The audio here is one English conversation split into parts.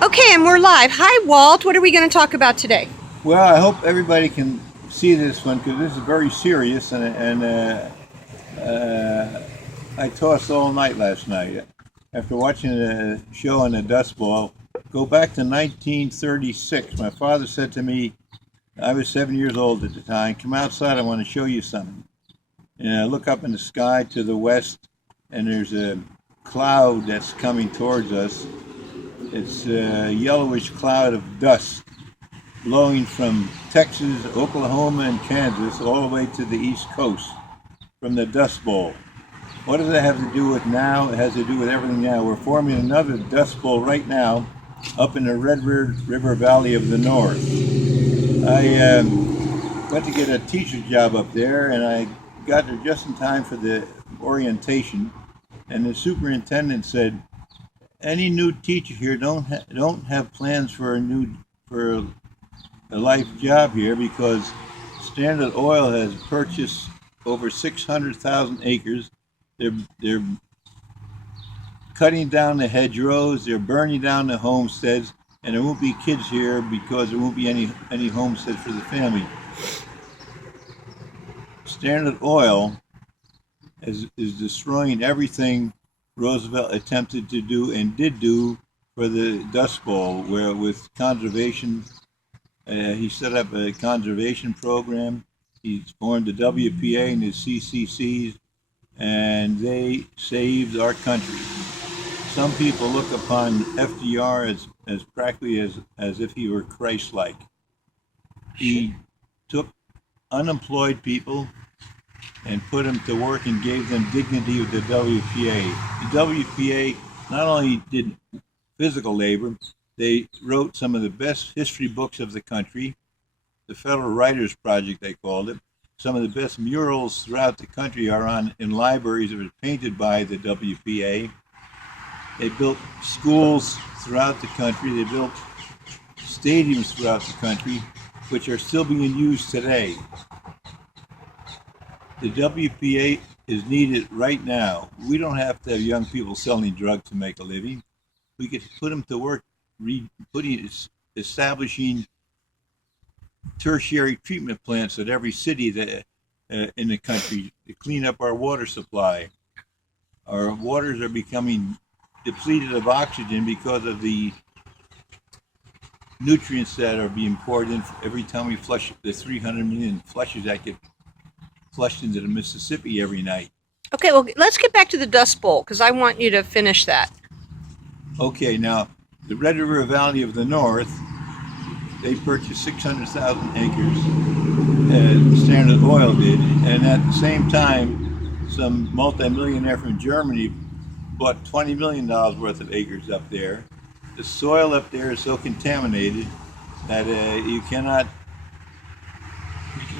Okay, and we're live. Hi, Walt. What are we going to talk about today? Well, I hope everybody can see this one because this is very serious, and I tossed all night last night after watching a show on the Dust Bowl. Go back to 1936. My father said to me, I was 7 years old at the time, come outside, I want to show you something. And I look up in the sky to the west, and there's a cloud that's coming towards us. It's a yellowish cloud of dust blowing from Texas, Oklahoma, and Kansas all the way to the East Coast from the Dust Bowl. What does it have to do with now? It has to do with everything now. We're forming another Dust Bowl right now up in the Red River Valley of the North. I went to get a teacher's job up there, and I got there just in time for the orientation. And the superintendent said, "Any new teacher here don't have plans for a life job here because Standard Oil has purchased over 600,000 acres. They're cutting down the hedgerows. They're burning down the homesteads, and there won't be kids here because there won't be any homestead for the family." Standard Oil is destroying everything Roosevelt attempted to do and did do for the Dust Bowl, where with conservation, he set up a conservation program. He formed the WPA and the CCCs, and they saved our country. Some people look upon FDR as practically as if he were Christ-like. He took unemployed people and put them to work and gave them dignity with the WPA. The WPA not only did physical labor, they wrote some of the best history books of the country, the Federal Writers Project they called it. Some of the best murals throughout the country are in libraries that were painted by the WPA. They built schools throughout the country. They built stadiums throughout the country, which are still being used today. The WPA is needed right now. We don't have to have young people selling drugs to make a living. We could put them to work establishing tertiary treatment plants at every city in the country to clean up our water supply. Our waters are becoming depleted of oxygen because of the nutrients that are being poured in every time we flush the 300 million flushes that get flushed into the Mississippi every night. Okay, well, let's get back to the Dust Bowl because I want you to finish that. Okay, now the Red River Valley of the North, they purchased 600,000 acres, Standard Oil did, and at the same time, some multimillionaire from Germany bought $20 million worth of acres up there. The soil up there is so contaminated that you can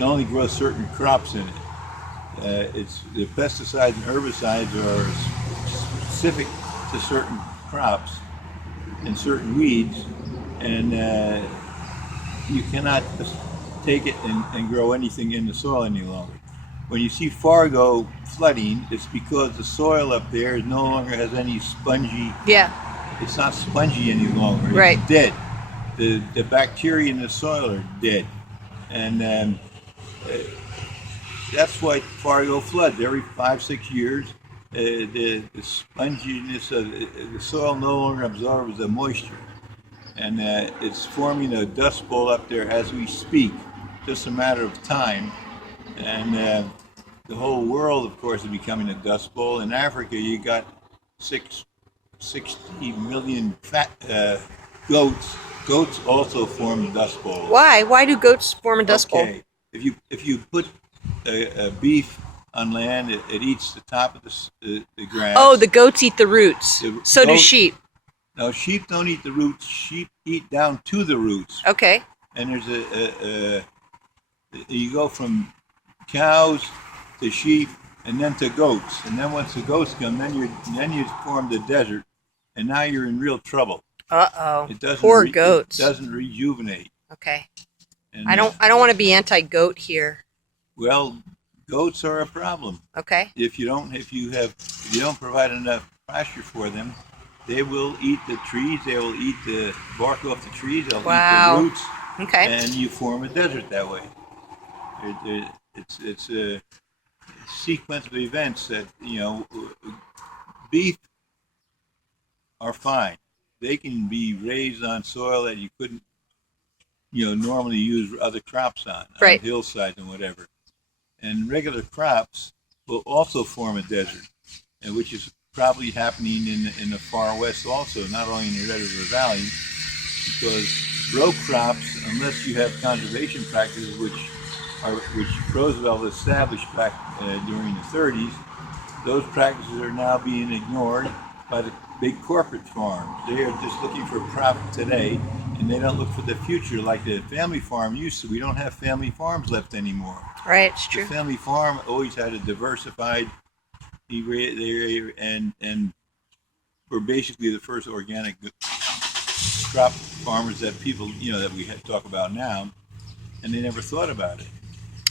only grow certain crops in it. It's the pesticides and herbicides are specific to certain crops and certain weeds, and you cannot just take it and grow anything in the soil any longer. When you see Fargo flooding, it's because the soil up there no longer has any spongy. Yeah. It's not spongy any longer. Right. It's dead. The bacteria in the soil are dead, and that's why Fargo floods every 5-6 years. The sponginess of the soil no longer absorbs the moisture, and it's forming a dust bowl up there as we speak. Just a matter of time, and the whole world, of course, is becoming a dust bowl. In Africa, you got 60 million fat goats. Goats also form a dust bowl. Why? Why do goats form a dust bowl? Okay, if you put a beef on land, it eats the top of the grass. Oh, the goats eat the roots. So do sheep. No, sheep don't eat the roots. Sheep eat down to the roots. Okay. And there's you go from cows to sheep and then to goats. And then once the goats come, then you form the desert, and now you're in real trouble. Uh-oh. Poor goats. It doesn't rejuvenate. Okay. And, I don't want to be anti-goat here. Well, goats are a problem. Okay. If you don't provide enough pasture for them, they will eat the trees. They will eat the bark off the trees. They'll eat Wow. the roots, Okay. and you form a desert that way. It's a sequence of events that, beef are fine. They can be raised on soil that you couldn't, normally use other crops on Right. hillsides and whatever. And regular crops will also form a desert, and which is probably happening in the far west also, not only in the Red River Valley, because row crops, unless you have conservation practices, which Roosevelt established back during the 30s, those practices are now being ignored by the big corporate farms. They are just looking for profit today, and they don't look for the future like the family farm used to. We don't have family farms left anymore. Right, it's true. The family farm always had a diversified, and were basically the first organic crop farmers that people, that we talk about now, and they never thought about it.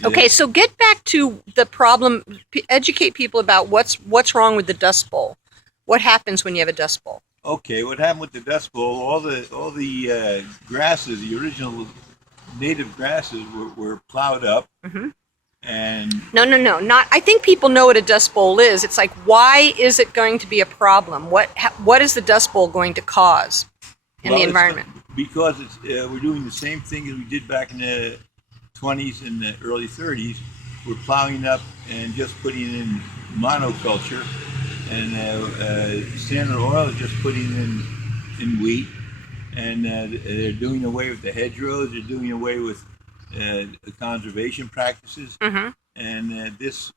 Okay, so get back to the problem. Educate people about what's wrong with the Dust Bowl. What happens when you have a Dust Bowl? Okay, what happened with the Dust Bowl? All the grasses, the original native grasses, were plowed up, Mm-hmm. and No, not. I think people know what a Dust Bowl is. It's like, why is it going to be a problem? What is the Dust Bowl going to cause in the environment? Because we're doing the same thing as we did back in the 20s and the early 30s. We're plowing up and just putting in monoculture, and Standard Oil is just putting in wheat, and they're doing away with the hedgerows. They're doing away with conservation practices, Mm-hmm. and this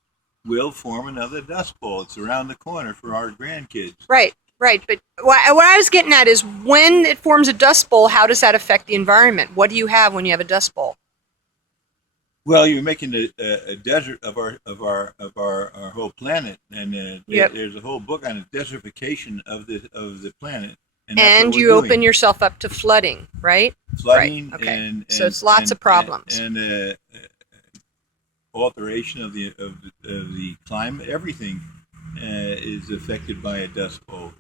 will form another Dust Bowl. It's around the corner for our grandkids. Right. But what I was getting at is, when it forms a Dust Bowl, how does that affect the environment? What do you have when you have a Dust Bowl? Well, you're making a desert of our whole planet, and Yep. there's a whole book on the desertification of the planet. And And you open yourself up to flooding, right? flooding, Right, okay. and So it's lots of problems. and alteration of the climate. Everything is affected by a Dust Bowl.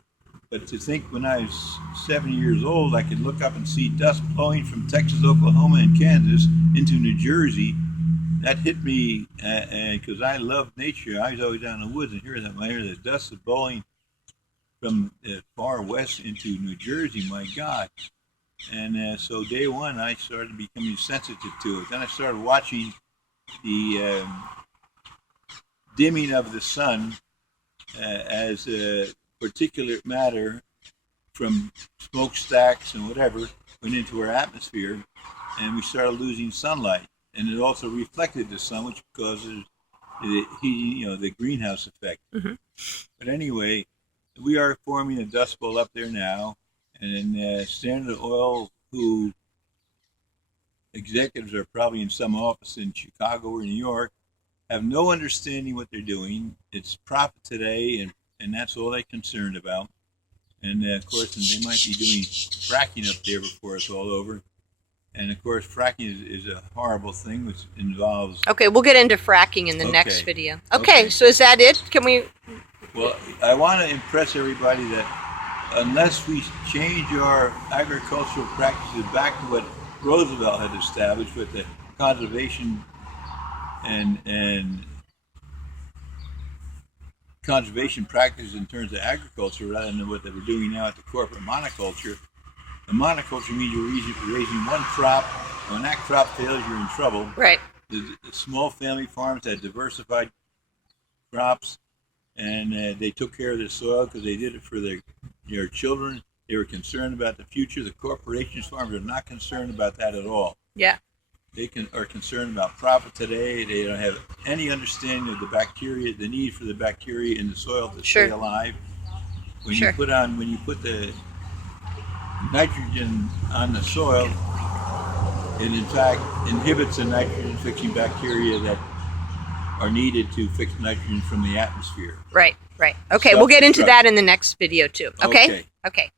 But to think, when I was 7 years old, I could look up and see dust blowing from Texas, Oklahoma, and Kansas into New Jersey. That hit me, because I love nature. I was always down in the woods, and hear the dust is blowing from the far west into New Jersey. My God! And so day one, I started becoming sensitive to it. Then I started watching the dimming of the sun as particulate matter from smokestacks and whatever went into our atmosphere, and we started losing sunlight. And it also reflected the sun, which causes the heating, the greenhouse effect. Mm-hmm. But anyway, we are forming a Dust Bowl up there now, and then Standard Oil, who executives are probably in some office in Chicago or New York, have no understanding what they're doing. It's profit today, and that's all they're concerned about. And of course, they might be doing fracking up there before it's all over. And of course, fracking is a horrible thing, which involves. Okay, we'll get into fracking in the next Okay. video. Okay, so is that it? Can we? Well, I want to impress everybody that unless we change our agricultural practices back to what Roosevelt had established with the conservation and conservation practices in terms of agriculture, rather than what they were doing now at the corporate monoculture. The monoculture means you're raising one crop. When that crop fails, you're in trouble. Right. The small family farms had diversified crops, and they took care of the soil because they did it for their children. They were concerned about the future. The corporations farms are not concerned about that at all. Yeah. They are concerned about profit today. They don't have any understanding of the bacteria, the need for the bacteria in the soil to Sure. stay alive. When Sure. you put the nitrogen on the soil, it in fact inhibits the nitrogen fixing bacteria that are needed to fix nitrogen from the atmosphere. Right. Okay, we'll get into Self-destruct. that in the next video too. Okay? Okay. Okay.